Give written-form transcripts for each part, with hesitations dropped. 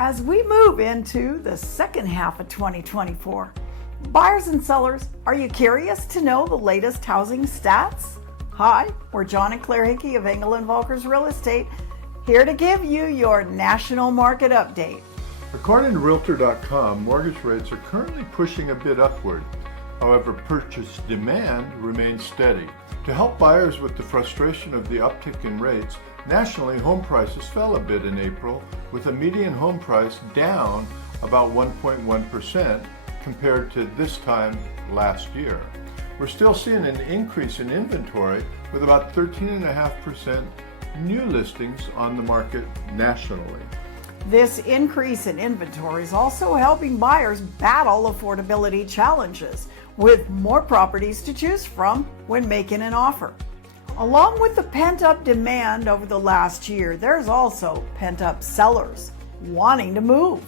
As we move into the second half of 2024, buyers and sellers, are you curious to know the latest housing stats? Hi, we're John and Claire Hickey of Engel and Voelkers Real Estate, here to give you your national market update. According to Realtor.com, mortgage rates are currently pushing a bit upward. However, purchase demand remains steady. To help buyers with the frustration of the uptick in rates, nationally home prices fell a bit in April, with a median home price down about 1.1% compared to this time last year. We're still seeing an increase in inventory with about 13.5% new listings on the market nationally. This increase in inventory is also helping buyers battle affordability challenges, with more properties to choose from when making an offer. Along with the pent-up demand over the last year, there's also pent-up sellers wanting to move.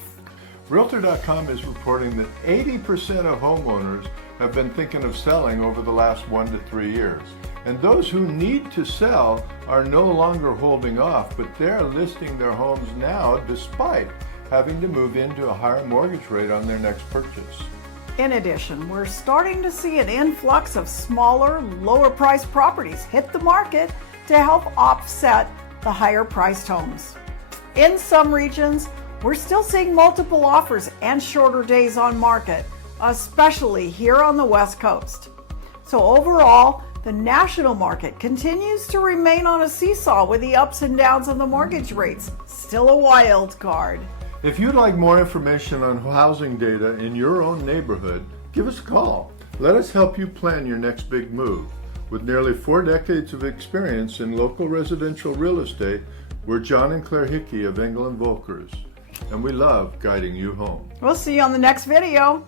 Realtor.com is reporting that 80% of homeowners have been thinking of selling over the last 1 to 3 years. And those who need to sell are no longer holding off, but they're listing their homes now despite having to move into a higher mortgage rate on their next purchase. In addition, we're starting to see an influx of smaller, lower-priced properties hit the market to help offset the higher-priced homes. In some regions, we're still seeing multiple offers and shorter days on market, especially here on the West Coast. So overall, the national market continues to remain on a seesaw with the ups and downs of the mortgage rates, still a wild card. If you'd like more information on housing data in your own neighborhood, give us a call. Let us help you plan your next big move. With nearly 4 decades of experience in local residential real estate, we're John and Claire Hickey of Engel and Voelkers, and we love guiding you home. We'll see you on the next video.